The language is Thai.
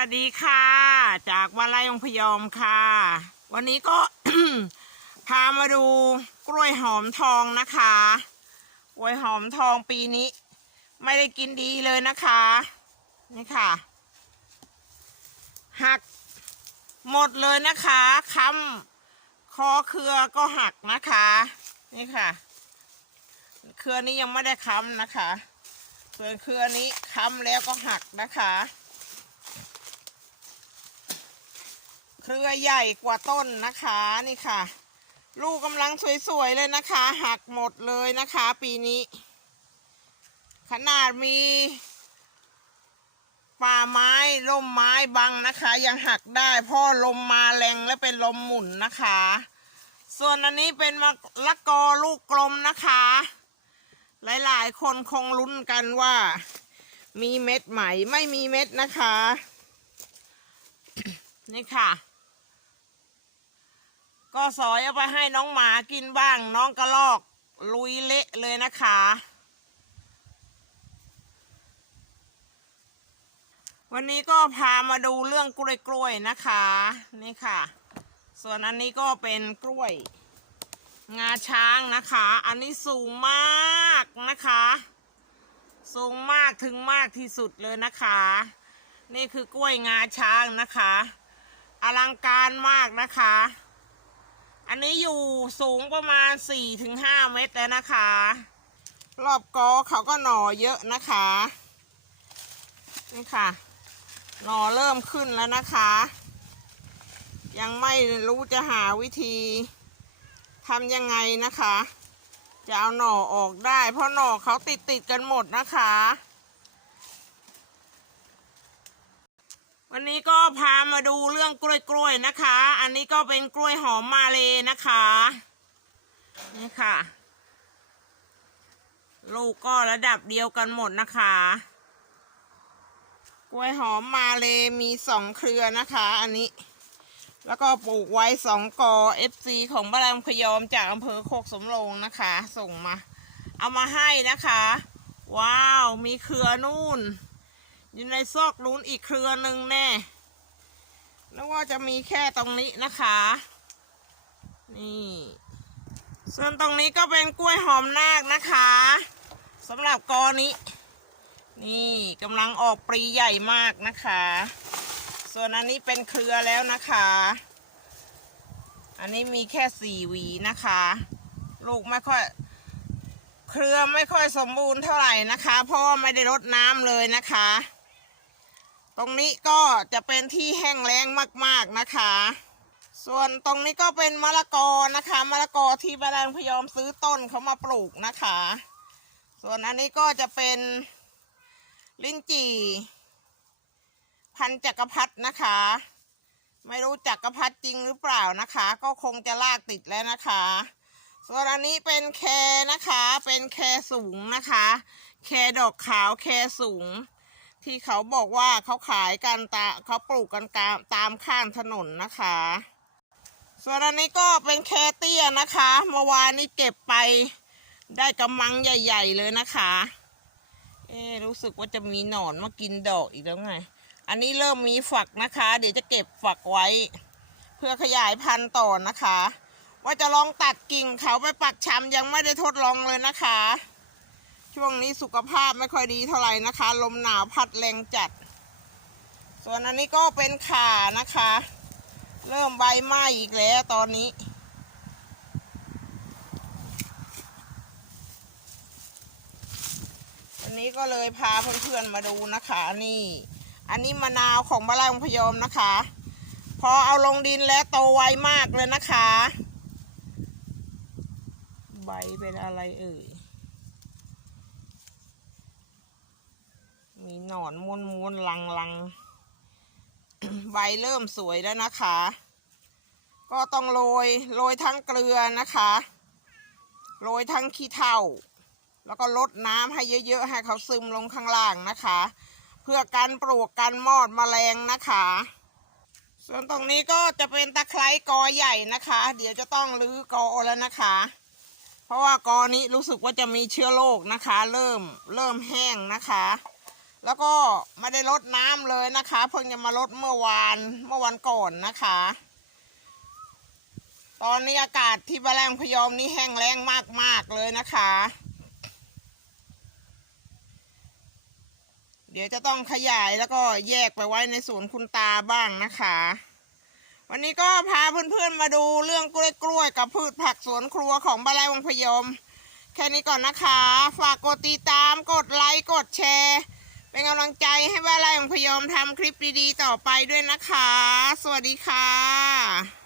วัสดีค่ะ จากวาลายองพยอมค่ะ วันนี้ก็ พามาดูกล้วยหอมทองนะคะกล้วยหอมทองปีนี้ ไม่ได้กินดีเลยนะคะ นี่ค่ะ หักหมดเลยนะคะค้ำคอเครือก็หักนะคะ นี่ค่ะ เครือนี้ยังไม่ได้ค้ำนะคะ ส่วนเครือนี้ค้ำแล้วก็หักนะคะ เครือใหญ่กว่าต้นนะคะนี่ค่ะ ลูกกำลังสวยๆเลยนะคะ หักหมดเลยนะคะ ปีนี้ ขนาดมีป่าไม้ร่มไม้บังนะคะ ยังหักได้เพราะลมมาแรงและเป็นลมหมุนนะคะ ส่วนอันนี้เป็นมะละกอลูกกลมนะคะ หลายๆ คนคงลุ้นกันว่า มีเม็ดไหมไม่มีเม็ดนะคะ นี่ค่ะ ก็สอยเอาไปให้น้องหมากินบ้าง น้องกระลอกลุยเละเลยนะคะ วันนี้ก็พามาดูเรื่องกล้วยๆนะคะ นี่ค่ะ ส่วนอันนี้ก็เป็นกล้วย งาช้างนะคะ อันนี้สูงมากนะคะ สูงมากถึงมากที่สุดเลยนะคะ นี่คือกล้วยงาช้างนะคะ อลังการมากนะคะ อันนี้อยู่สูงประมาณ 4-5 เมตรแล้วนะคะ รอบกอเขาก็หน่อเยอะนะคะ นี่ค่ะ หน่อเริ่มขึ้นแล้วนะคะ ยังไม่รู้จะหาวิธีทำยังไงนะคะ จะเอาหน่อออกได้ เพราะหน่อเขาติดติดกันหมดนะคะ วันนี้ก็พามาดูเรื่องกล้วยๆนะคะ อันนี้ก็เป็นกล้วยหอมมาเลยนะคะ นี่ค่ะ ลูกก็ระดับเดียวกันหมดนะคะ กล้วยหอมมาเลยมีสองเครือนะคะ อันนี้ แล้วก็ปลูกไว้สองกอ FC ของบ้านพยอมจากอำเภอโคกสมโรงนะคะ ส่งมา เอามาให้นะคะ ว้าว มีเครือนู่น อยู่ในซอกนู้นอีกเครือหนึ่งแน่แล้วว่าจะมีแค่ตรงนี้นะคะ นี่ ส่วนตรงนี้ก็เป็นกล้วยหอมนาคนะคะสำหรับกอนี้ นี่กำลังออกปรีใหญ่มากนะคะ ส่วนอันนี้เป็นเครือแล้วนะคะ อันนี้มีแค่สี่หวีนะคะ ลูกไม่ค่อย เครือไม่ค่อยสมบูรณ์เท่าไหร่นะคะ เพราะว่าไม่ได้รดน้ำเลยนะคะ ตรงนี้ก็จะเป็นที่แห้งแล้งมากๆนะคะ ส่วนตรงนี้ก็เป็นมะละกอนะคะมะละกอที่บาดาลพยอมซื้อต้นเขามาปลูกนะคะ ส่วนอันนี้ก็จะเป็นลิ้นจี่ พันจักรพรรดินะคะ ไม่รู้จักรพรรดิจริงหรือเปล่านะคะ ก็คงจะลากติดแล้วนะคะ ส่วนอันนี้เป็นแคนะคะ เป็นแคสูงนะคะ แคดอกขาวแคสูง ที่เขาบอกว่าเขาขายกันตาเขาปลูกกันตามตามข้างถนนนะคะ ส่วนอันนี้ก็เป็นแคเตี้ยนะคะเมื่อวานนี้เก็บไปได้กำมังใหญ่ ๆ เลยนะคะ เอ๊ะรู้สึกว่าจะมีหนอนมากินดอกอีกแล้วไง อันนี้เริ่มมีฝักนะคะ เดี๋ยวจะเก็บฝักไว้ เพื่อขยายพันธุ์ต่อนะคะ ว่าจะลองตัดกิ่งเขาไปปักชำยังไม่ได้ทดลองเลยนะคะ ช่วงนี้สุขภาพไม่ค่อยดีเท่าไหร่นะคะ ลมหนาวพัดแรงจัด ส่วนอันนี้ก็เป็นข่านะคะ เริ่มใบไหม้อีกแล้วตอนนี้วันนี้ก็เลยพาเพื่อนๆมาดูนะคะนี่ อันนี้มะนาวของบ้านไร่องพยอมนะคะ พอเอาลงดินแล้วโตไวมากเลยนะคะ ใบเป็นอะไรเอ่ย มี หนอนม้วนม้วนลังลังใบเริ่มสวยแล้วนะคะ ก็ต้องโรยโรยทั้งเกลือนะคะ โรยทั้งขี้เถ้า แล้วก็ลดน้ำให้เยอะๆ ให้เขาซึมลงข้างล่างนะคะ เพื่อกันปลวกกันมอดแมลงนะคะ ส่วนตรงนี้ก็จะเป็นตะไคร้กอใหญ่นะคะ เดี๋ยวจะต้องรื้อกอแล้วนะคะ เพราะว่ากอนี้รู้สึกว่าจะมีเชื้อโรคนะคะ เริ่มเริ่มแห้งนะคะ แล้วก็ไม่ได้ลดน้ำเลยนะคะ เพิ่งจะมาลดเมื่อวานเมื่อวันก่อนนะคะ ตอนนี้อากาศที่บ้านแรงพยอมนี่แห้งแล้งมากๆเลยนะคะ เดี๋ยวจะต้องขยายแล้วก็แยกไปไว้ในสวนคุณตาบ้างนะคะ วันนี้ก็พาเพื่อนๆมาดูเรื่องกล้วยๆกับพืชผักสวนครัวของบ้านไร่วังพยอมแค่นี้ก่อนนะคะ ฝากกดติดตามกดไลค์กดแชร์ เป็นกำลังใจให้บ้านไรของพยอมทำคลิปดีๆต่อไปด้วยนะคะ สวัสดีค่ะ